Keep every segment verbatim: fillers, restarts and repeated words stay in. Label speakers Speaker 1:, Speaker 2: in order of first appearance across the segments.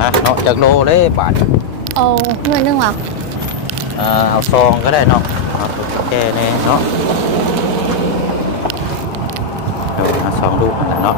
Speaker 1: ฮะเนาะจากโลเลยบาท
Speaker 2: เอาเงินนึงหรอ
Speaker 1: อ่าเอาซองก็ได้เนาะเอาตัวแก่เนี่ยเนาะเดี๋ยวเอาซองดูกันเนาะ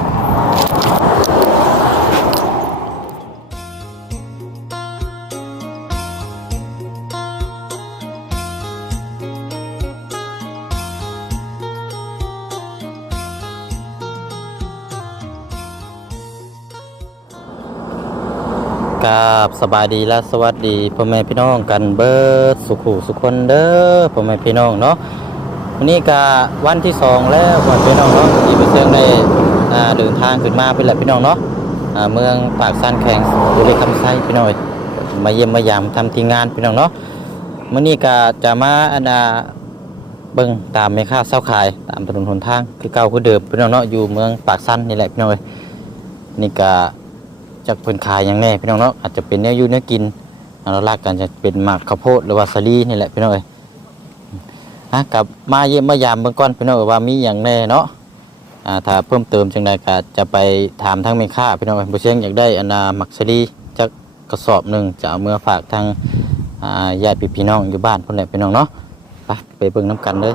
Speaker 1: กับสบายดีและสวัสดีพ่อแม่พี่น้องกันเบิดสุขุสุขคนเด้อพ่อแม่พี่น้องเนาะวันนี้ก็วันที่สองแล้วพ่อแม่พี่น้องเนาะที่ไปเชียงได้อ่าเดินทางขึ้นมาเป็นแหละพี่น้องเนาะอ่าเมืองปากซันแข่งบุรีคำไซพี่น้องมาเยี่ยมมายามทำทีงานพี่น้องเนาะวันนี้ก็จะมาอันดาเบิ่งตามแม่ค้าเช้าขายตามถนนหนทางคือเก่าคือเดิมพี่น้องเนาะอยู่เมืองปากซันนี่แหละพี่น้องนี่ก็จากเพิ่นขายอย่างแน่พี่น้องเนาะอาจจะเป็นเนื้อยูเนื้อกินเราลากกันจะเป็นหมากข้าวโพดหรือว่าสาลีนี่แหละพี่น้องเอ้ยฮะกับมาเยี่ยมมายามเบื้องก้อนพี่น้องว่ามีอย่างแน่เนาะอ่าถ้าเพิ่มเติมจังใดก็จะไปถามทางแม่ค้าพี่น้องเอ้ยบ่เชียงอยากได้อันน่ะหมักสาลีจักกระสอบหนึ่งจะเอาเมื่อฝากทางอ่าญาติพี่น้องอยู่บ้านพุ่นแหละพี่น้องเนาะไปไปเบิ่งน้ำกันเลย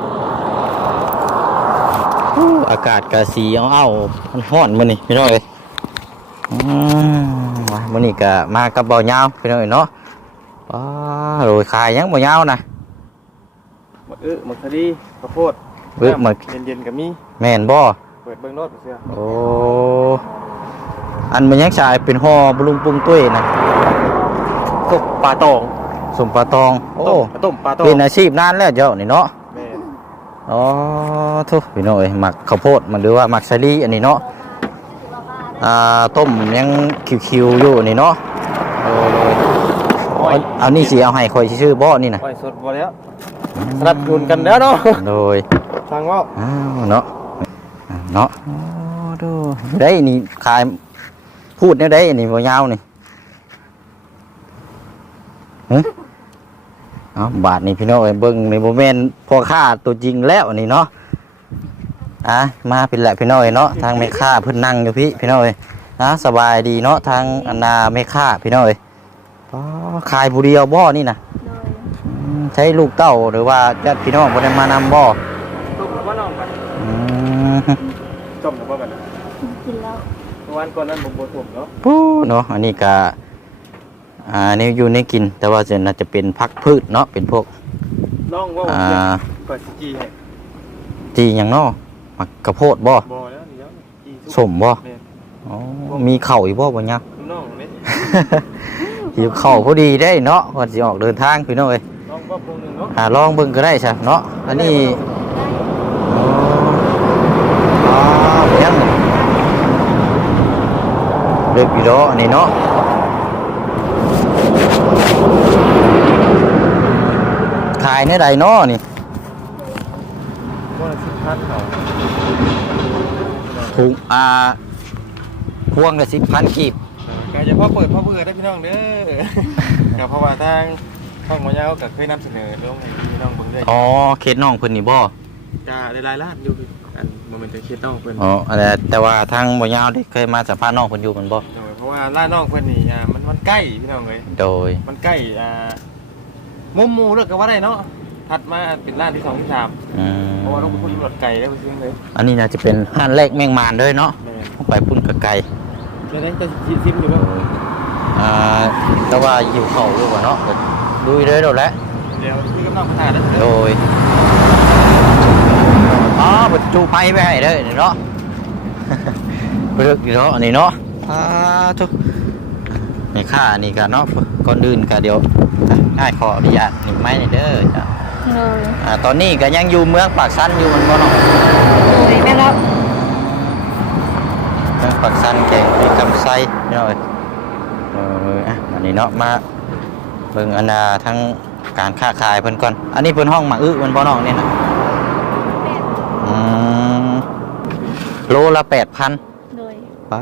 Speaker 1: อากาศกะสีเอาเอาร้อนๆมื้อนี้พี่น้องเอ้ยอืมวันนี้ก็มากับบ่อยาวพี่น้องเนาะว้าโรยขายยังบ่อยาวนะ
Speaker 3: มะอึมะคดีข้าวโพด
Speaker 1: เบิ่งมา
Speaker 3: เย็นๆกับมี
Speaker 1: แม่นบ่
Speaker 3: เปิดเบิ่งรถเสีย
Speaker 1: โอ้อันมันยังชายเป็นห่อบลุงปุงตุ้ยนะ
Speaker 3: ต้มปลาตอง
Speaker 1: สมปลาตองโอ้
Speaker 3: ต้มปลาตอง
Speaker 1: เป็นอาชีพนานแล้วเจ้านี่เนาะ
Speaker 3: แม่น
Speaker 1: อ๋อทุกพี่น้องเอ้ยหมักข้าวโพดมันหรือว่าหมักสาลีอันนี้เนาะอ่าต้มยังคิวๆอยู่นี่เนาะโอ้ยเอานี่สิเอาให้คอยชื่อบ่นี่นะ
Speaker 3: ไปสดบ่แล้วสนับสนุนกันแล้วเนาะ
Speaker 1: โดย
Speaker 3: ทางว่า
Speaker 1: อ้าวเนาะเนาะโอ้ดูได้นี่ขายพูดเนี่ยได้นี่บ่ยาวนี่ฮะเอาบาทนี่พี่น้องเอ้ยเบิ่งในโมเมนต์พ่อค้าตัวจริงแล้วนี่เนาะอ่ะมาเป็นแหละพี่น้องเอ้ยเนาะทางแม่ค้าเพิ่นนั่งอยู่พี่พี่น้องเอ้ยนะสบายดีเนาะทางอันนาแม่ค้าพี่น้องเอ้ยอ๋อขายผู้เดียวบ่นี่นะใช้ลูกเต้าหรือว่าญาติพี่น้องบ่ได้มานำบ่
Speaker 3: ต้มหรือว่าน้องกัน
Speaker 1: อืม
Speaker 3: ต้มหรือว่ากัน
Speaker 2: กินแล้ว
Speaker 3: เมื่อวานก่อนนั้นผมบ่ต้มเนาะ
Speaker 1: ปู้เนาะอันนี้ก็อ่านี่อยู่ในกินแต่ว่าจะน่าจะเป็นพักพืชเนาะเป็นพวก
Speaker 3: น้องว่า
Speaker 1: อ่า
Speaker 3: ก่อนสิจีให้
Speaker 1: จีหยังเนาะมักกระโพดบ่
Speaker 3: บ่แล้วเดี๋ยวจี
Speaker 1: สมบ่อ๋อมีเข่าอีกบ่บ่ยัง
Speaker 3: น้องนี่
Speaker 1: หิวเข่าพอดีได้เนาะก่อนสิออกเดินทางพี่น้องเอ้ย
Speaker 3: น้องบ่ปรุงนึงเนาะ
Speaker 1: อ่าลองเบิ่งก็ได้ซะเนาะอันนี้อ๋อยังเล็กอยู่ดอกอันนี้เนาะขายในใดเนาะนี่
Speaker 3: ว่าสิบพันเขา
Speaker 1: ถุงอ่าพวงละสิบพันกีบ
Speaker 3: ก็จะพ่อเปิดพ่อเปิดได้พี่น้องเด้อกับเพราะว่าทางทางหมอยาวก็เคยนำเสนอลงให้พี่น้องเบิ่งได้
Speaker 1: อ๋อเคสน้องเพิ่นนี่บ่
Speaker 3: จ้าหลายๆล้านอยู่อันโมเมนต์เคสน้องเพิ่น
Speaker 1: อ๋อแต่ว่าทางหมอยาวได้เคยมาสัมภาษณ์น้องเพิ่นอยู่กันบ่
Speaker 3: เพราะว่าร้านน้องเพิ่นนี่อ่ามันมันใกล้พี่น้องเอ้ย
Speaker 1: โดย
Speaker 3: มันใกล้อ่ามุมหมู่เด้อก็ว่าได้เนาะถัดมาเป็นร้านที่สองที่สาม
Speaker 1: อืม
Speaker 3: เพราะว่าต้องพูดรถไก่ได้ไปซื้อเลย
Speaker 1: อันนี้น่าจะเป็นห้านแรกแมงมานด้วยเนาะไปพุ่นกับไก่
Speaker 3: จะได้จะซิมอยู่บ่
Speaker 1: อ่าแต่ว่าอยู่เข้าอยู่บ่เนาะดูเลยโดดแล้ว
Speaker 3: เดี๋ยวคุยกับน้องพัฒนาได้
Speaker 1: โดยอ๋อบรรจุไผ่ไปให้เด้อเนาะเลือกเนาะอันนี้เนาะอ่าทุกนี่ค่านี่ก็เนาะก่อนอื่นก็เดี๋ยวง่ายขออนุญาตนี่ไม้เด้อจ้ะอ่าตอนนี้ก็ยังอยู่เมืองปากซันอยู่มันบ่เนาะ
Speaker 2: โอ้ยแม่รับ
Speaker 1: เมืองปากซันแข่งที่กำไซเนาะเอออ่ะอันนี้เนาะมาเบิ่งอันน่ะทั้งการค้าขายเพิ่นก่อนอันนี้เพิ่นห้องมาอึมันบ่เนาะนี่นะอืมโลละ แปดพัน
Speaker 2: โดย
Speaker 1: ป้า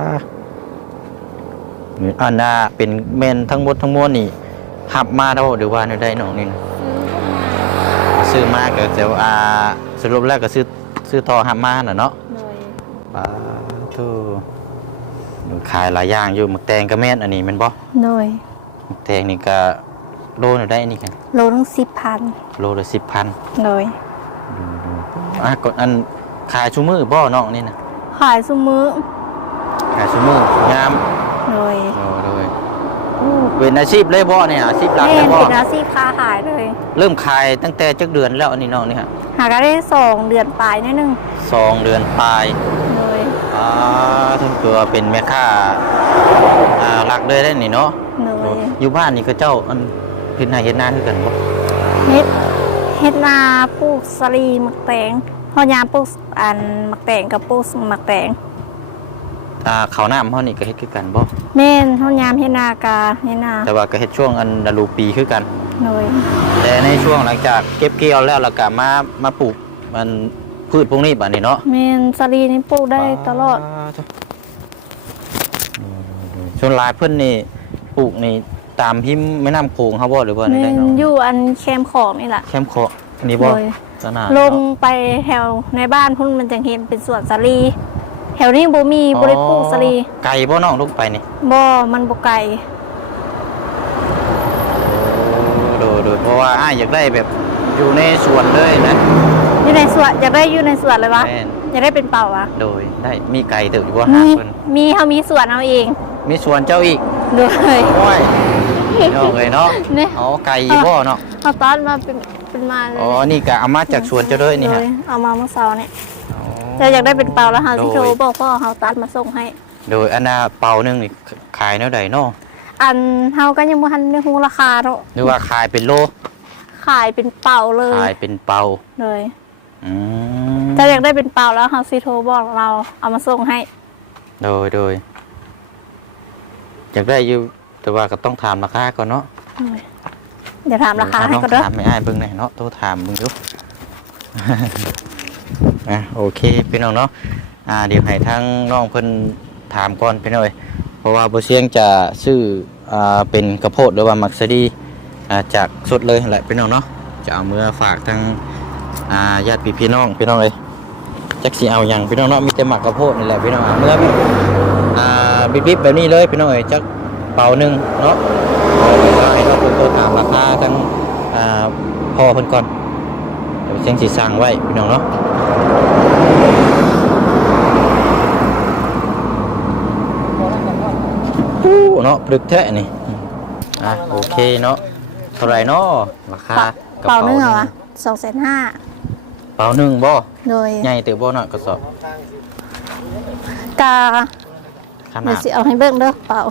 Speaker 1: อันน่ะเป็นแม่นทั้งหมดทั้งมวลนี่หับมาเท่าหรือว่าได้น้องนี่นะซื้อมาก็จะอ่าสรุปแล้วก็ซื้อซื้อต่อหับมาน่ะเนาะ
Speaker 2: โดย
Speaker 1: ป้าทูขายหลายอย่างอยู่หมึกแตงก็แม่นอันนี้แม่นบ่
Speaker 2: โดย
Speaker 1: หมึกแตงนี่ก็โลนึงได้อันนี้กัน
Speaker 2: โลนึงสิบพัน
Speaker 1: โลละสิบพัน
Speaker 2: โดย
Speaker 1: อ่ะก็อันขายชูมือบ่น้องนี่นะ
Speaker 2: ขายซุมื้อ
Speaker 1: ขายชูมืองาม
Speaker 2: โดย
Speaker 1: โอ้โดยเป็นอาชีพเลยบ่เนี่ยอาชีพหลัก
Speaker 2: แม่
Speaker 1: เลย
Speaker 2: น
Speaker 1: บ่
Speaker 2: เป็นอาชีพค้าขายเลย
Speaker 1: เริ่มขายตั้งแต่จักเดือนแล้วอันนี้น้องนี่ฮะ
Speaker 2: หาก็ได้สองเดือนปลายนิดนึง
Speaker 1: สองเดือนปลาย
Speaker 2: โดย
Speaker 1: อ่าถึงตัวเป็นแม่ค้าอ่าหลักเลยได้นี่เนาะ
Speaker 2: โดย
Speaker 1: อยู่บ้านนี่ก็เจ้าอันเฮ็ดนาเฮ็ดนาคือกันบ่
Speaker 2: เฮ็ดเฮ็ดนาปลูกสลีหมักแตงพอยามปลูกอันหมักแตงกับปลูกหมักแตง
Speaker 1: อ่าข้าวน้ำเฮานี่ก็เฮ็ดคือกันบ่
Speaker 2: แม่นเฮายามเฮ็ดนากาเฮ็ดนา
Speaker 1: แต่ว่าก็เฮ็ดช่วงอันฤดูปีคือกัน
Speaker 2: โดย
Speaker 1: แต่ในช่วงหลังจากเก็บเกี่ยวแล้วเราก็มามาปลูกมันพืชพวกนี้บัดนี้เนาะ
Speaker 2: แม่นสลีนี่ปลูกได้ตลอด
Speaker 1: ส่วนหลายเพิ่นนี่ปลูกนี่ตามพิมพ์แม่น้ำโขงเฮาบ่หรือว่า
Speaker 2: แม่
Speaker 1: ได้
Speaker 2: น
Speaker 1: เนาะ
Speaker 2: อยู่อันแคมป์ของนี่ล่ะ
Speaker 1: แคมป์โคอันนี้บ่
Speaker 2: โดย
Speaker 1: สนา
Speaker 2: ลงไปแถวในบ้านพุ่นมันจังเห็นเป็นสวนสลีแถวนี้บ่มีบ่ได้ปลูกสลี
Speaker 1: ไก่บ่น้องลงไปนี่
Speaker 2: บ่มันบ่ไกล
Speaker 1: โดยโดยเพราะว่าอ้ายอยากได้แบบอยู่ในสวนเลยนะ
Speaker 2: อยู่ในสวนอยากได้อยู่ในสวนเลยวะ
Speaker 1: แม่น
Speaker 2: อยากได้เป็นเป่าวะ
Speaker 1: โดยได้มีไก่เติบอยู่บ่หา
Speaker 2: มี
Speaker 1: เพิ่น
Speaker 2: มีเฮามีสวนเอาเอง
Speaker 1: มีสวนเจ้าอีก
Speaker 2: โดย
Speaker 1: โอ้ยน้องเอ้ยเนาะ
Speaker 2: เนี่ย
Speaker 1: อ๋อไก่อยู่บ่เนาะ
Speaker 2: เอาตอนมาเป็นเป็นมาเลย
Speaker 1: อ๋อนี่ก็เอามาจากสวนเจ้าเลยนี่ฮะ
Speaker 2: โดยเอามาเมื่อเช้าเนี่ย
Speaker 1: อ๋อ
Speaker 2: จะอยากได้เป็นเป่าแล้วเฮาสิโทร
Speaker 1: โดย
Speaker 2: บอกพ่อเฮาตัดมาส่งให้
Speaker 1: โดยอันน่ะเป่าหนึงนี่ขายแนวใดเนาะ
Speaker 2: อันเฮาก็ยังบ่ทันได้ฮู้ราคาเนาะ
Speaker 1: หรือว่าขายเป็นโล
Speaker 2: ขายเป็นเป่าเลย
Speaker 1: ขายเป็นเป่า
Speaker 2: เลย
Speaker 1: อืม
Speaker 2: จะอยากได้เป็นเป่าแล้วเฮาสิโทรบอกเราเอามาส่งให้
Speaker 1: โดยโดยอยากได้อยู่แต่ว่าก็ต้องถามราคาก่อนเนาะ
Speaker 2: เดี๋ยวถามราคาให้
Speaker 1: ต้
Speaker 2: ก็
Speaker 1: อง
Speaker 2: เด้อ
Speaker 1: ถามไม่อ้ายเบิ่งหน่อยเนาะโทรถามเบิ่งดู อ่ะโอเคพี่น้องเนาะอ่าเดี๋ยวให้ทั้งน้องเพิ่นถามก่อนพี่น้อยเพราะว่าบ่เสียงจะซื้ออ่าเป็นกระโพดหรือว่ามักสะดีอ่าจากสดเลยแหละพี่น้องเนาะจะเอามือฝากทั้งอ่าญาติพี่พี่น้องพี่น้องเลยจักสิเอาหยังพี่น้องเนาะมีแต่หมักกระโพดนี่แหละพี่น้องเอาเมื่อแบบอ่าบิบๆแบบนี้เลยพี่น้องเอ้ยจักเป่าหนึงเนาะเดี๋ยวให้น้องเพิ่นโทรถามราคาทั้งอ่าพ่อเพิ่นก่อนเดี๋ยวเสียงสิสั่งไว้พี่น้องเนาะ อู้เนาะปลึกแท้นี่อ่ะโอเคเนาะเท่าไหรเนาะราคา
Speaker 2: เป่านึงเหรอวะสองแสนห้า
Speaker 1: เป่าหนึ่งบ่
Speaker 2: โดย
Speaker 1: ใหญ่เติบบ่เนาะกระสอบ
Speaker 2: กา
Speaker 1: ข
Speaker 2: เดี๋
Speaker 1: นา
Speaker 2: ยว
Speaker 1: ด
Speaker 2: สิเอาให้เบิ่งเด้อเป่า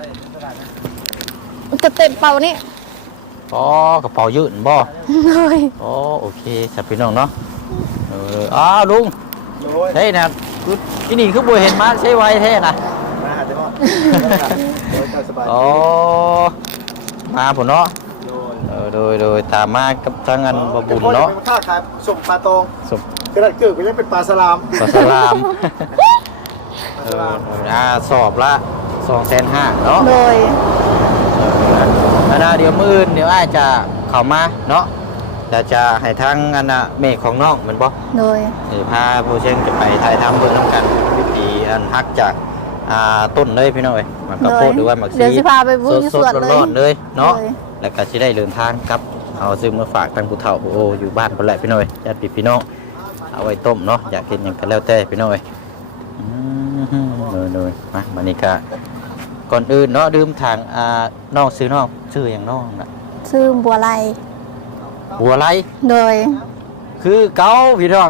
Speaker 2: จะเต็มเป่านี่
Speaker 1: อ๋อกระเป๋ายืดบ่
Speaker 2: โดย
Speaker 1: อ๋อโอเคสับพี่น้องเนาะเอออ้าวลุง
Speaker 3: โดย
Speaker 1: เฮ้ยนะคือที่นี่คือบ่เห็นมาใช้ไว้แท้นะ
Speaker 3: มาหาเจ้าพ่อโดยสบาย
Speaker 1: อ๋อมาพุ่นเนาะ
Speaker 3: โดย
Speaker 1: เออโดยโดยตามมากับทางอันบ่บุญเนาะ
Speaker 3: เป็นข้าวขายส่งปลาตอง
Speaker 1: สม
Speaker 3: กระดาษเกิดก็ยังเป็นปลาสลาม
Speaker 1: ปลาสลาม
Speaker 3: ปลา
Speaker 1: เอ
Speaker 3: ส
Speaker 1: อ
Speaker 3: ลาม
Speaker 1: อ่าสอบละสองแสนห้าเนาะ
Speaker 2: โดย
Speaker 1: อันน่ะเดี๋ยวมื้ออื่นเดี๋ยวอ้ายจะเข้ามาเนาะแต่จะให้ทางอันน่ะแม่ของน้องแม่นบ่
Speaker 2: โดย
Speaker 1: สิพาผู้เชี่ยวจะไปถ่ายทำเบิ่งนํกันวิธีอันฮักจากอ่าต้นเลยพี่น้องเอ้ยมันก็โพดหรือว่าหมักซี
Speaker 2: เดี๋ยวสิพาไปบุ้งที่
Speaker 1: ส
Speaker 2: สว
Speaker 1: ด
Speaker 2: นเลย
Speaker 1: ๆร้อนๆเลยเนาะ
Speaker 2: โดย
Speaker 1: แล้วก็สิได้เดินทางกลับเอาซื้อมาฝากทางผู้เฒ่าผู้โออยู่บ้านพุ่นแหละพี่น้องเอ้ยญาติพี่น้องเอาไว้ต้มเนาะอยากกินหยังก็แล้วแต่พี่น้องเอ้ยอืมโดยๆมาบัดนี้ก็ก่อนอื่นเนาะดื่มทางอ่าน้องซื้อน้องชื่อหยังน้องน่ะ
Speaker 2: ชื่อบัวไล
Speaker 1: บัวไหล
Speaker 2: โดย
Speaker 1: คือเก่าพี่น้อง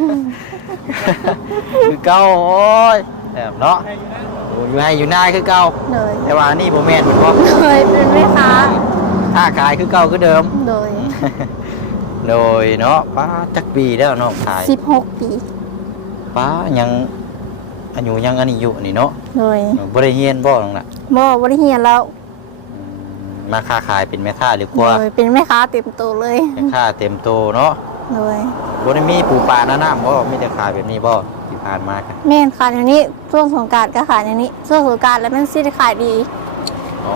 Speaker 1: คือเก่าโอ้ยแบบเนาะอยู่ให้อยู่นายคือเก่า
Speaker 2: โดย
Speaker 1: แต่ว่านี่บ่แม่นเหมือนบ่
Speaker 2: โดยเป็นแม่ค้า
Speaker 1: ถ้าขายคือเก่าคือเดิม
Speaker 2: โดย
Speaker 1: โดยเนาะป้าจักปีแล้วเนาะขาย
Speaker 2: สิบหกปี
Speaker 1: ป้ายังอายุยังอันนี้อยู่นี่เนาะ
Speaker 2: โดย
Speaker 1: บ่ได้เรียนบ่นั่นน่ะ
Speaker 2: บ่บ่ได้เฮียนแล้ว
Speaker 1: อืมมาค้าขายเป็นแม่ค้าหรือก
Speaker 2: โด
Speaker 1: ว่าย
Speaker 2: เป็นแม่ค้าเต็มตัวเลย
Speaker 1: แม่ค้าเต็มโตเนาะ
Speaker 2: โดย
Speaker 1: บ่ได้มีปูปลาหน้าน้ำบ่มีแต่ขายแบบนี้บ่ที่ผ่านมากัน
Speaker 2: แม่นขายอย่างนี้ช่วงสงกรานต์ก็ขายอย่างนี้ช่วงสงกรานต์แล้วมันสิได้ขายดี
Speaker 1: อ๋อ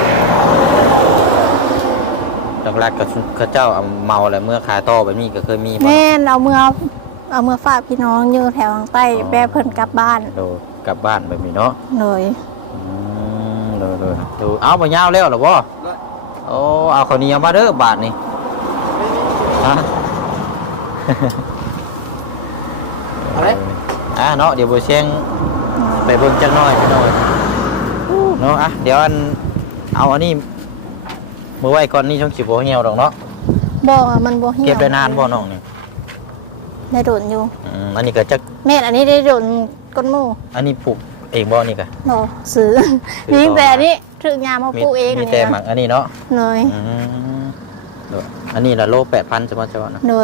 Speaker 1: หลักๆก็ชุเขาเจ้าเอาเมาแล้วเมื่อขายต่อแบบนี้ก็เคยมีบ่
Speaker 2: แม่นเอาเมื่อเอาเมื่อฝากพี่น้องอยู่แถวทางใต้
Speaker 1: อ๋อ
Speaker 2: แม่เพิ่นกลับบ้าน
Speaker 1: โดกลับบ้านแบบนี้เนาะ
Speaker 2: เลย
Speaker 1: อืมเลยเลยดูเอาไปยาวแล้วเหรอบ่โอ้เอาข้าวเหนียวมาเด้อบาทนี่ฮะ
Speaker 3: อะไร
Speaker 1: อ่ะเนาะเดี๋ยวบ่เชียงไปเบิ่งจักหน่อยจักหน่อยเนาะอ่ะเดี๋ยวอันเอาอันนี้มือไว้ก่อนนี่ช่องสิบ่เหี่ยวดอกเนาะ
Speaker 2: บ่มันบ่เหี่ยว
Speaker 1: เก็บได้นานบ่น้องนี่
Speaker 2: ได้โดนอยู่
Speaker 1: อืมอันนี้ก็จัก
Speaker 2: แม่นอันนี้ได้โดนก้นหมู
Speaker 1: อันนี้ปลูกเองบ่นี่ก็
Speaker 2: บ่ซื้อมีแต่อันนี้ถึงยามา
Speaker 1: มี
Speaker 2: ปลูกเอง
Speaker 1: มี
Speaker 2: อัน
Speaker 1: แต่
Speaker 2: นี้
Speaker 1: หมักอันนี้เนาะ
Speaker 2: เลย
Speaker 1: อืมเดี๋ยวอันนี้ละโลแปดพันเฉพาะเฉพาะนะ
Speaker 2: เลย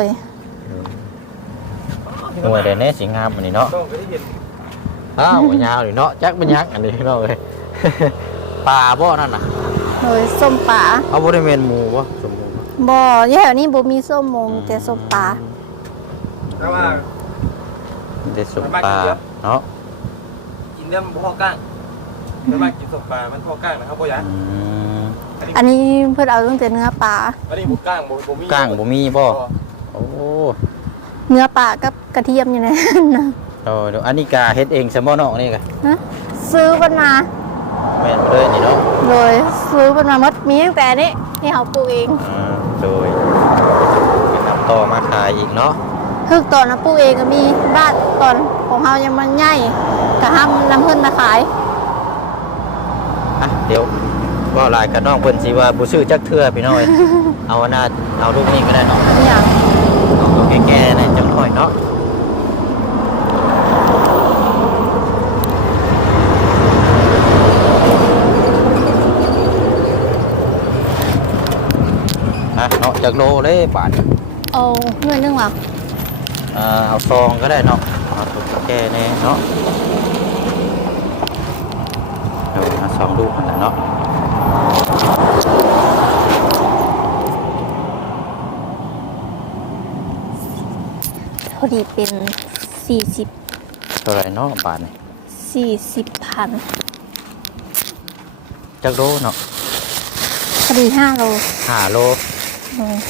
Speaker 1: หน่วยแต่แน่สีงามอันนี้เนาะ
Speaker 3: ต้องไปที่เห็น
Speaker 1: อ้าวยาวนี่เนาะจักเป็นยักษ์อันนี้เนาะเลย ปลาบ่นั่นน่ะ
Speaker 2: เลยส้มป่า
Speaker 1: เอาบริเวณหมูบ่สมหมูบ่
Speaker 2: บ่แถวนี้บ่มีส้มมงแต่ส้มป่า
Speaker 3: แต่ว่า
Speaker 1: มีแต่สมปลาเนาะ
Speaker 3: กินเรื่องพ่อก้างแต่ว่ากินสมปลามันพ่อก้างนะครับพ่อยัน
Speaker 1: อืม
Speaker 2: อันนี้เพิ่นเอาตั้งแต่เนื้อปลา
Speaker 3: อันนี้บุกก้างบุบุมี
Speaker 1: ก้างบ่มีบ่โอ้
Speaker 2: เนื้อปลากับกระเทียมอยู่ในนั้นนะ
Speaker 1: โอ้เดี๋ยวอันนี้กาเฮ็ดเองซะบ่เนาะนี่ก็
Speaker 2: ฮะซื้อเพิ่นมา
Speaker 1: แม่นบ่เลยนี่เนาะ
Speaker 2: เลยซื้อเพิ่นมาหมดมีตั้งแต่นี้ที่เฮาปลูกเอง
Speaker 1: อ่าโดยเป็นนำต่อมาขายอีกเนาะ
Speaker 2: คือตอนน้ำปลูกเองก็มีบ้านตอนของเฮายังมันใหญ่ก็ห้ามนำเพิ่นมาขาย
Speaker 1: อ่ะเดี๋ยวเว่าหลายกับน้องเพิ่นสิว่าบ่ซื้อจักเทื่อพี่น้อย เอาอันน่ะเอาลูกนี้ก็ได้เนาะ
Speaker 2: อันอย่าง
Speaker 1: เอาตัวแก่ๆนี่จังหน่อยเนาะอ่ะเนาะจักโลเลยบาท
Speaker 2: เอาหน่วยหนึงว่ะ
Speaker 1: เอ่อเอาซองก็ได้เนาะเอาตัวแก่ๆนี่เนาะเดี๋ยวเอาซองดูกันเนาะ
Speaker 2: พอดีเป็นสี่สิบ
Speaker 1: เท่าไหรเนาะบาทนี่
Speaker 2: สี่สิบพัน
Speaker 1: จักโลเนาะ
Speaker 2: พอดีห้าโล
Speaker 1: ห้าโล
Speaker 2: อืม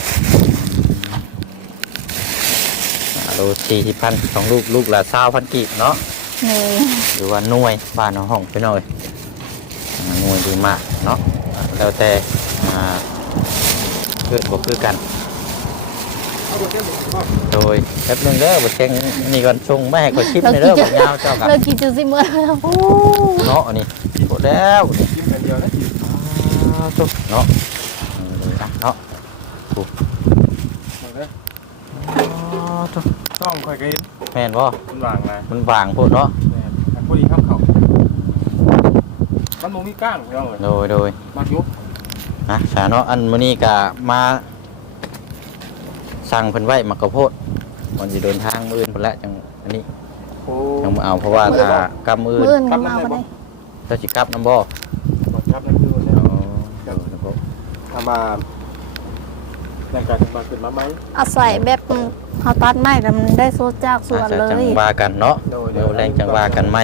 Speaker 1: ห้าโลสี่สิบพันสองลูกลูกละเศร้าพันกีบเนาะ
Speaker 2: เลย
Speaker 1: หรือว่าหน่วยบ้านเอาห้องไปหน่อยอ่าหน่วยดีมากเนาะแล้วแต่อ่าคือบ่คือกัน
Speaker 3: เอาบุกเส้นบุกพ่อ
Speaker 1: โดยแป๊บหนึงเด้อบ่เช็งนี่ก่อนชงไม่ให้ก็ชิปเลยเด้อบ่ยาวเจ้ากัน
Speaker 2: เรากินจนสิเมื่อแล้วโอ้
Speaker 1: เนาะอันนี้หมดแล้ว
Speaker 3: กินกันเดียวนะ
Speaker 1: อ่าจุ๊บเนาะอืมอ่ะเนาะถูก
Speaker 3: หมดเลย
Speaker 1: อ๋อจุ๊บ
Speaker 3: ต้องคอยกัน
Speaker 1: แม่นบ่
Speaker 3: มันวางมา
Speaker 1: มันบางพุ่นเนาะ
Speaker 3: แต่พอดีข้ามเขามันโมมีก้างพี่น้องเลย
Speaker 1: โดยโดย
Speaker 3: มายุบ
Speaker 1: นะสาเนาะอันมื้อนี้ก็มาสั่งเพิ่นไว้มักกะโพดมันสิเดินทางมื้ออื่นพุ่นละจังอันนี้
Speaker 3: โอ้
Speaker 1: ยังบ่เอาเพราะว่าถ้ากำมื้อ
Speaker 2: มื่
Speaker 1: อื่
Speaker 2: น
Speaker 1: น
Speaker 2: ก็มาเอาไปได้
Speaker 1: เจ้าสิกลับนำบ่
Speaker 3: หมดครับนั่นคือ
Speaker 1: เนาะเดี๋ยวนะบ่
Speaker 3: ทำมาในการทำมาขึ้นมาไหม
Speaker 2: เอาใส่แบบเขาตัดไม้แต่มันได้โซดจากสวน
Speaker 1: อาจจะ
Speaker 2: เล
Speaker 1: จัง
Speaker 2: ย
Speaker 1: ว่ากันเนาะเดี๋ยวแรงจังว่ากันไหม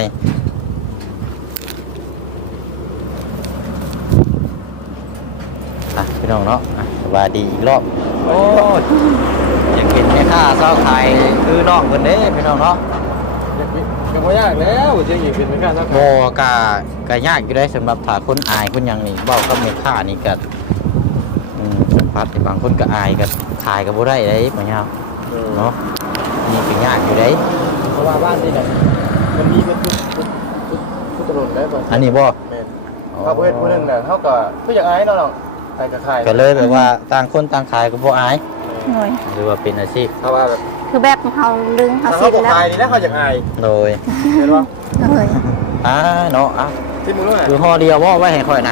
Speaker 1: อ่ะพี่น้องเนาะอ่ะสบายดีอีกรอบโอ้ยอยากเห็นแม่ค้าเศร้าขายคือน้องเพิ่นเด้พี่น้องเนาะ
Speaker 3: ยังไม่ยากแล้วจะยิงเป็นเหมือนกันนะ
Speaker 1: โบกะกะยากอยู่ได้สำหรับถ้าคนอายคนหยังนี่เว้ากับแม่ค้านี่ก็อืมสัมผัสที่บางคนก็อายก็ขายก็บ่ได้เด้พ่อยาวเนาะนี่ก็ยากอยู่เด้
Speaker 3: เพราะว่าบ้านที่ไหนมันมีเป็นพุทธพุทธถนนได้ป่ะ
Speaker 1: อันนี้บ่
Speaker 3: แม่เขาเพื่อนผู้นึงน่ะเขาก็คืออย่างไอ้เนาะเนาะใครกับใคร
Speaker 1: ก็เลยแบบว่าต่างคนต่างขายก็บ่อาย
Speaker 2: หน่อย
Speaker 1: หรือว่าเป็นอาชีพ
Speaker 3: เพราะว่าแบบ
Speaker 2: คือแบบเขาลึงเขา
Speaker 3: ถ้า
Speaker 2: สิ
Speaker 3: เขา
Speaker 2: น
Speaker 3: บอก
Speaker 2: แล้ว
Speaker 3: ใครนี่นะเขาอย่างไอ้
Speaker 1: โดย
Speaker 3: เห็นป่ะ
Speaker 2: เลย
Speaker 1: อ่าเนาะอ่ะ
Speaker 3: ที่มึงรู้ไหม
Speaker 1: คือห่อเดียวว่าไว้ให้ค่อยนะ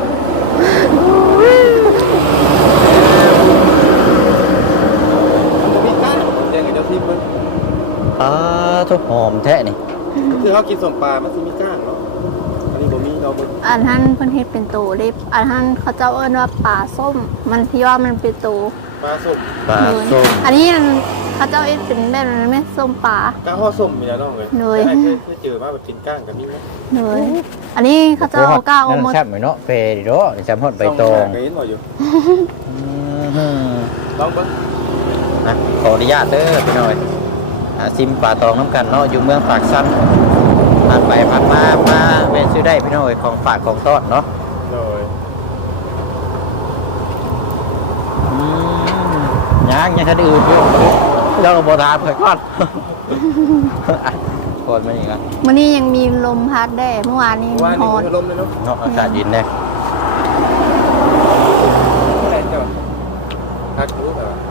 Speaker 3: มันมีก้างเดี๋ยวเดี๋ยวทีมมัน
Speaker 1: อ่าทุกหอมแท้นี่
Speaker 3: คือเขากินสมปลามันจะมีก้างเนาะอันนี้ผมมีเราบน
Speaker 2: อันท่านเพิ่นเฮ็ดเป็นตูเด้อันท่านเขาเจ้าเอิ้นว่าป่าส้ม มันพี่ว่ามันเป็นตู
Speaker 3: ปลาส้ม
Speaker 1: ปลาส้ม
Speaker 2: อันนี้เขาเจ้าเอ็ดเป็นแบบนั้นไหมส้มป่า
Speaker 3: ก้างห่อส้มมีแล้วน้องเลย
Speaker 2: หน่อย
Speaker 3: เคยเคยเจอมาแบบกินก้างกับนี่ไหม
Speaker 2: เลยอันนี้เขาเจ้าเอาก้าวเอา
Speaker 1: นั่น
Speaker 2: หมด
Speaker 1: แซ่บไหมเนาะเฟรดิโดจำฮอดใบตอง
Speaker 3: เคยเห็นบ่อยู่
Speaker 1: อืมฮึ
Speaker 3: ลองเบิ่ง
Speaker 1: นะขออนุญาตเด้อพี่น้อยอ่าซิมปลาตองน้ำกันเนาะอยู่เมืองปากซันอผ่านไปผ่านมามาแวะซื้อได้พี่น้องเอ้ยของฝากของต้อนเนาะ
Speaker 3: โดย
Speaker 1: อืมยังยังคันอื่นอยู่เราก็บ่ถามเพิ่นก่อนก่อนมาอีกอ่ะ
Speaker 2: วันนี้ยังมีลมพัดได้เมื่อวานนี้
Speaker 3: ว่า
Speaker 2: ฮ
Speaker 3: นี่
Speaker 2: อน
Speaker 3: คือลมเลยเนาะ
Speaker 1: เนาะอากาศเย็นแน่
Speaker 3: อะไรเจ้าพักรู้เหรอ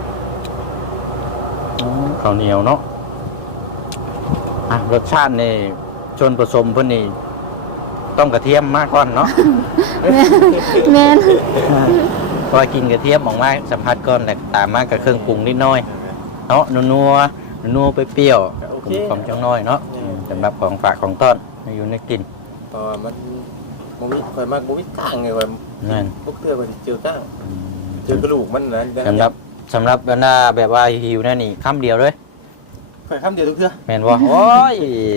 Speaker 1: ข้าวเหนียวเนาะอ่ะรสชาตินี่ชนผสมเพิ่นนี่ต้องกระเทียมมากก่อนเนาะ
Speaker 2: แม่น
Speaker 1: พอกินกระเทียมออกมาสัมผัสก่อนแต่ตามมากับเครื่องปรุงนิดหน้อยเนาะนัวนัวนัวไปเปรี้ยวกลมกล่อมจังน้อยเนาะสำหรับของฝากของต้อนมาอยู่ในกิน
Speaker 3: เพราะว่ามันบ่มีข่อยมากบ่มีก้างไงว่า
Speaker 1: นั่น
Speaker 3: พวกเทื่อก็สิเจอก้างเจอกระดูกมันนะ
Speaker 1: สำหรับสำหรับบรรดาแบบว่าหิวนั่นนี่คำเดียวเลย
Speaker 3: ข่อยคำเดียวทุกเทื่อ
Speaker 1: แม่นบ่โอ้ย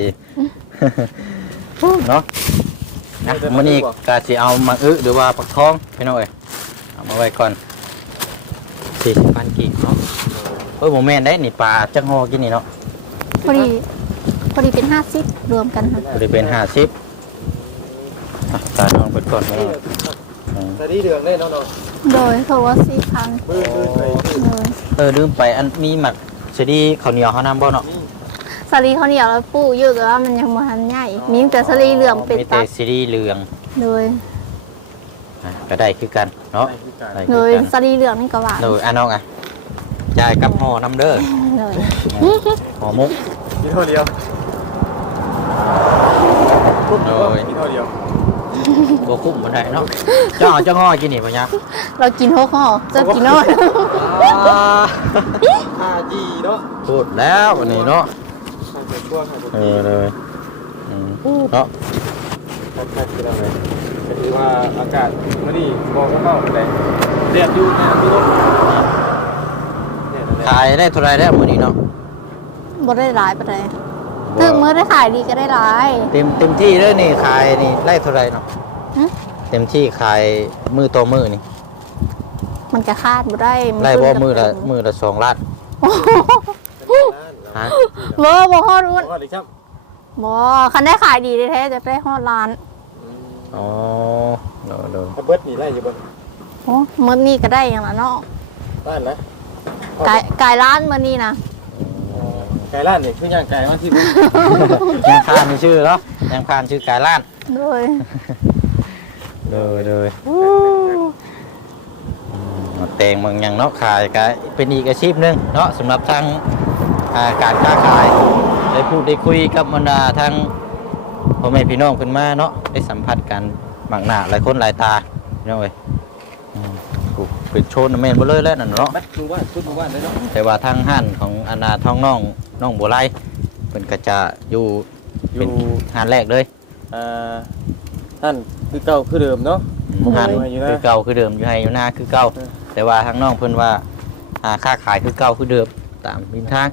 Speaker 1: เนาะนะมื้อนี้ก็สิเอามาอึหรือว่าปักทองพี่น้องเอ้ยเอามาไว้ก่อนสี่สิบพันกีบเนาะเอ้ยบ่แม่นได้นี่ปลาจักฮอกินนี่เนาะ
Speaker 2: พอดีพอดีเป็นห้าสิบรวมกันค่ะ
Speaker 1: บริเป็นห้าสิบตาน้องเปิดก่อนมา
Speaker 3: แต่นี่เดืองได้น้อง
Speaker 2: โดยโทรว่าสี่พัน
Speaker 3: ๆมือมือไป
Speaker 2: เลย
Speaker 1: เออลืมไปอันมีหมักเสดีข้าวเหนียวข้าวน้ำบ่เนาะ
Speaker 2: สลีเขาวเหนียวแล้วปูเยอะแต่ว่ามันยังมาทันใหญ่มีแต่สลีเหลืองเป็น
Speaker 1: มีแต่
Speaker 2: ตัด
Speaker 1: เสดีเหลือง
Speaker 2: โดย
Speaker 1: อ่ะก็ได้คือกันเนาะได้
Speaker 2: โด
Speaker 1: คือย กัน
Speaker 2: สลีเหลืองนี่ก็หวาน
Speaker 1: โดยอ่ะน้องอ่ะยายกับห่อน้ำเด้อ
Speaker 2: เลย
Speaker 1: ห่อมุก
Speaker 3: กินเท่าเดียว
Speaker 1: โดย
Speaker 3: กินเท่าเดียว
Speaker 1: บ่คุ้มบ่ได้เนาะเจ้าเอาเจ้าห่อกินนี่ป่ะเนี่ย
Speaker 2: เรากินหกห่อเจะกินน้อย
Speaker 3: อาจีเนาะ
Speaker 1: พูดแล้ววันนี้เนาะ
Speaker 3: ใส่เป็นช่วงใส่เป็น
Speaker 1: เออเลยอืมเนาะ
Speaker 3: แค่กินอะไรก็คือว่าอากาศมื่อนี้บอกว่าเมาอะไรเรียบอยู่ในน้ำรุ่มเนี่ยนั่นแหละ
Speaker 1: ขายได้เท่าไรแล้วมื้อนี้เนาะ
Speaker 2: บ่ได้หลายปานใดถึงมื้อได้ขายดีก็ได้หลาย
Speaker 1: เต็มเต็มที่เลยนี่ขายนี่ไล่เท่าไรเนาะ
Speaker 2: หึ
Speaker 1: เต็มที่ขายมือต่อมือนี่
Speaker 2: มันจะคาดบ่ได้
Speaker 1: ไล่บ่
Speaker 2: ขึ้น
Speaker 1: มือละ
Speaker 2: กับ
Speaker 1: มือละสองล้าน ฮะ
Speaker 2: บ่บ่ฮอดรุ่น
Speaker 3: ว่าดิครับ
Speaker 2: บ่คันได้ขายดีแท้ๆจะได้ฮอดล้าน
Speaker 1: อ๋อโดนโดน
Speaker 3: ถ้าเบิดนี่ไล่อยู่บน
Speaker 2: โอ้มื้อนี้ก็ได้อย่างละเนาะ
Speaker 3: บ้านนะ
Speaker 2: ไก่ไก่ล้านมื้อนี้นะ
Speaker 3: ไก่ล้านนี่คือย่างไก่มาที่บุ
Speaker 1: ยังพานมีชื่อเหรอยังพานชื่อกายล้าน
Speaker 2: โดย
Speaker 1: โดยโดยมาแต่งบางอย่างเนาะขายก็เป็นอีกอาชีพหนึงเนาะสำหรับทางอ่าการค้าขายได้พูดได้คุยกับบรรดาทางพ่อแม่พี่น้องเพิ่นมาเนาะได้สัมผัสกันบางหน้าหลายคนหลายตาพี่น้องเอ้ยอืมกูเป็นโชนแม่นบ่เลยแล้วนั่นเนาะ
Speaker 3: บัดดูว่าชุดดูว่าได้เนาะ
Speaker 1: แต่ว่าทางห้านของอนาท้องน้องน้องบัวไลเพิ่นก็จะอยู่เป็นห้านแรกเลย
Speaker 3: อ่าท่านคือเก่าคือเดิมเนาะ
Speaker 1: ห้าน
Speaker 3: อยู่นะ
Speaker 1: คือเก่าคือเดิมอยู่ให้อยู่หน้าคือเก่า
Speaker 3: เออ
Speaker 1: แต่ว่าทางน้องเพิ่นว่าอ่าค้าขายคือเก่าคือเดิมตามบินทาง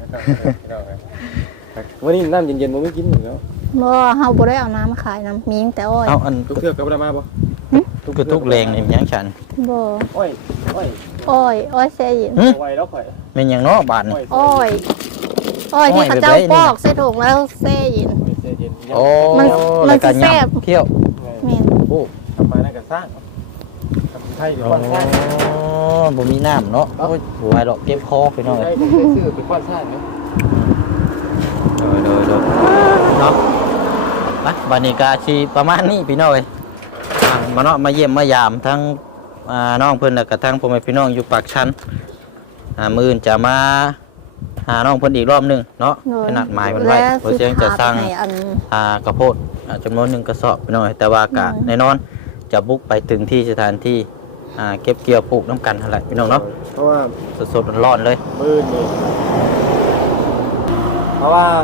Speaker 3: วันนี้น้ำเย็นๆมันไม่กินหนึ่งแล้ว
Speaker 2: บ่เฮาบ่ได้เอาน้ำมาขายน้ำมีแต่อ้อย
Speaker 1: เอาอัน
Speaker 3: ทุกเทือกกับประมาบ่
Speaker 1: ทุกกระทุกแรงนี่มันหยังฉัน
Speaker 2: บ่
Speaker 3: อ้อยอ้อย
Speaker 2: อ้อยอ้อยแซ่ยิน
Speaker 1: หึ
Speaker 3: ไวแล้วข่อย
Speaker 1: แม่นหยังเนาะบาดนี่
Speaker 2: อ้อยอ้อยที่
Speaker 1: อ้อย
Speaker 2: เขาเจ้า
Speaker 1: แบบไหนนี่
Speaker 2: ปอกใส่ถุงแล้วแซ่ยิน
Speaker 3: เย็น
Speaker 1: โอ้
Speaker 2: มันมัน
Speaker 1: รายการ
Speaker 2: สิแซ่บ
Speaker 1: ยำเคี่ยว
Speaker 2: แม่น
Speaker 1: โอ้
Speaker 3: ทำมาแล้วก็สร้างทำไทยหรือ
Speaker 1: อ๋อ
Speaker 3: ว่าสร้าง
Speaker 1: บ่มีน้ำเนาะโอ้ยบ่ไหวหรอกเก็บคอไปหน่อย
Speaker 3: ใช่ผมเคยซื้อเป็นก้อนสร้างเนาะ
Speaker 1: โดยโดยโดยเนาะไปบรรยากาศชีประมาณนี้พี่น้อยอ่ะมาเนาะมาเยี่ยมมายามทั้งอ่าน้องเพิ่นแล้วก็ทั้งพ่อแม่พี่น้องอยู่ปากชันอ่ามื้ออื่นจะมาหาน้องเพิ่นอีกรอบหนึงเนาะ
Speaker 2: โดย
Speaker 1: ขนาดหมายมันไว้
Speaker 2: และ
Speaker 1: เพราะเสียงจะสร้าง
Speaker 2: ให้อัน
Speaker 1: อ่ากระโพดอ่าจำนวนหนึ่งกระสอบพี่น้อยแต่ว่ากะ
Speaker 2: อืม
Speaker 1: แน่นอนจะบุกไปถึงที่สถานที่อ่าเก็บเกี่ยวปลูกน้ำกันนั่นแหละพี่น้องเนาะ
Speaker 3: เพราะว่า
Speaker 1: สดๆร้อนๆเลย
Speaker 3: มืดนี่เพราะว่า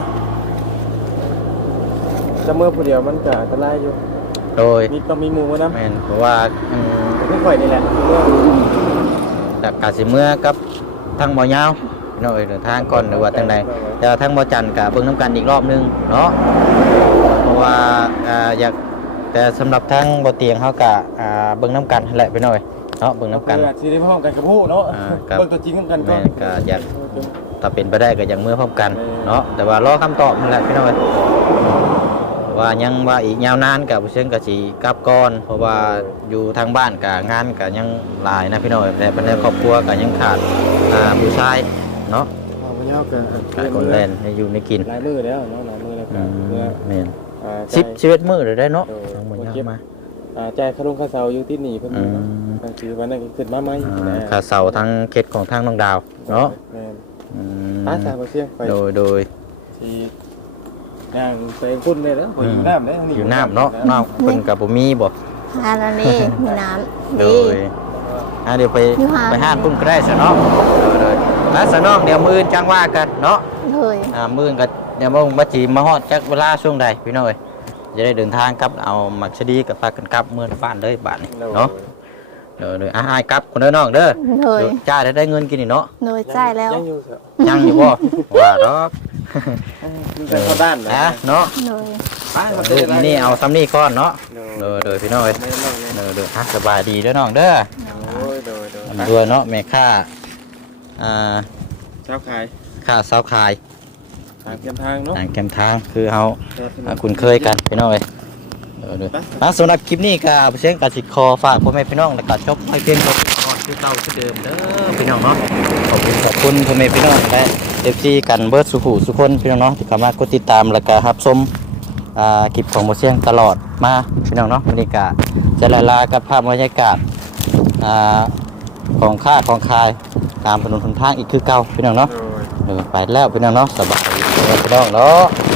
Speaker 3: จะเมื่อผู้เดียวมันก็อันตรายอยู่
Speaker 1: โดย
Speaker 3: มีต้องมีหมู่นะ
Speaker 1: แม่นเพราะว่าอืม
Speaker 3: ไม่ค่อยนี่แหละเมื่อ
Speaker 1: จากกาสิเมื่อกับทางบ่อยาวพี่น้องเอ้ยเดินทางก่อนหรือว่าทางใดแต่ว่าทางบ่จันทร์กับเบิ่งน้ำกันอีกรอบหนึงเนาะเพราะว่าอ่าอยากแต่สำหรับทางบ่เตียงเฮาก็อ่าเบิ่งน้ำกันนั่นแหละพี่น้อยเนาะเบิ่งน้ำกัน
Speaker 3: คือสิได้พร้อมกันกับผู้เนาะ
Speaker 1: อ่าครับ
Speaker 3: เบิ่งตัวจริงกันก่อ
Speaker 1: แม่
Speaker 3: น
Speaker 1: นก็อยากถ้าเป็นไปได้ก็อยากเมื่อพร้อมกันเนาะแต่ว่ารอคำตอบนั่นแหละพี่น้อยวว่ายังว่าอีกยาวนานกับเชิงกับสีกลับก่อนเพราะว่าอยู่ทางบ้านกับงานกับยังหลายนะพี่น้องแต่เป็นในครอบครัวกับยังขาดอ่าผู้ชายเนาะ
Speaker 3: เอาไปเอาเกิน
Speaker 1: ขาดคนเล่นให้อยู่ในกิน
Speaker 3: หลายมือแล้วเนาะหลายมือแล้ว
Speaker 1: อืม
Speaker 3: เมื่อ
Speaker 1: แม่น
Speaker 3: อ่า
Speaker 1: สิบชีวิตมื้อเลยได้เนาะ
Speaker 3: โดย
Speaker 1: ทั้งหมดยากมา
Speaker 3: อ่าใจายขลุ่งข้าวเสาอยู่ที่นี่เพิ่น
Speaker 1: อืม
Speaker 3: บางทีวันนั้นก็ขึ้นมาไหม
Speaker 1: อ่าค่าเสาทั้งเขตของทางน้องดาวเนาะ
Speaker 3: แม่น
Speaker 1: อืม
Speaker 3: อาสาบ่เสี่ยงไป
Speaker 1: โดยโดย
Speaker 3: ที่ย่างไปพุ่นได้แล้วบ่อยู่น้ำได้ทางนี้
Speaker 1: อยู่น้ำเนาะน้ำเพิ่นกับบ่มีบ่
Speaker 2: อันนั้นนี่มีน้ำ
Speaker 1: โด
Speaker 2: ดี
Speaker 1: ยอ่ะเดี๋ยวไป
Speaker 2: อยู่หา
Speaker 1: ไปห้านพุ่นก็ได้ซะเนาะเด้อๆแล้วซะน้องเดี๋ยวมื้ออื่นจังว่ากันเนาะ
Speaker 2: เลย
Speaker 1: อ่ามื้ออื่นก็เดี๋ยวมาบ่จีมาฮอดจักเวลาช่วงใดพี่น้อยจะได้เดินทางกลับเอาหมักชะดีกับพากันกลับเมื่อบ้านเลยบ้านนี้เนาะเด้อๆอ่ะอ้ายกลับคนเด้อน้องเด้อ
Speaker 2: เลย
Speaker 1: เดี๋ยวจ้าได้ได้เงินกินนี่เนาะ
Speaker 2: เลยใจแล้ว
Speaker 3: ยังอยู่เถอะ
Speaker 1: ยังอยู่บ่ว่าดอก
Speaker 3: อยู่แต่เข้าด้าน
Speaker 1: อ่ะเนาะ
Speaker 2: เลย
Speaker 3: ไปมา
Speaker 1: ลูกมื้อนี้เอาซ้ำนี่ก่อนเนาะ
Speaker 3: โด
Speaker 1: เด้
Speaker 3: ย
Speaker 1: อๆพี่น้อย
Speaker 3: ไม่ต้องเลย
Speaker 1: เด้อเด้ออ่ะสบายดีเด้อน้องเด้อ
Speaker 3: โอ้ยโดยโดย
Speaker 1: อันด้วยเนาะแม่ค่าอ่า
Speaker 3: เช้าขาย
Speaker 1: ค่าเสาขาย
Speaker 3: ทางเทียมทางเนาะ
Speaker 1: ทางแคมทางคือเฮา
Speaker 3: ครับ
Speaker 1: อ่าคุ้นเคยกันพี่น้องเอ้ยเด้อเด้ออ่ะสำหรับคลิปนี้ก็เสียงกสิคอฝากพ่อแม่พี่น้องแล้วก็จบให้เพียงเท่านี้ก่อนคือเก่าคือเดิมเด้อพี่น้องเนาะขอบคุณขอบคุณพ่อแม่พี่น้องและเอฟซีกันเบิร์ดสุขุสุคนพี่น้องเนาะที่เข้ามากดติดตามแล้วก็รับชมอ่าคลิปของบ่เสียงตลอดมาพี่น้องเนาะวันนี้ก็จะลาลากับภาพบรรยากาศอ่าของค่าของคายตามถนนหนทางอีกคือเก่าพี่น้องเนาะ
Speaker 3: โดย
Speaker 1: เออไปแล้วพี่น้องเนาะสบายดีพี่น้องเนาะ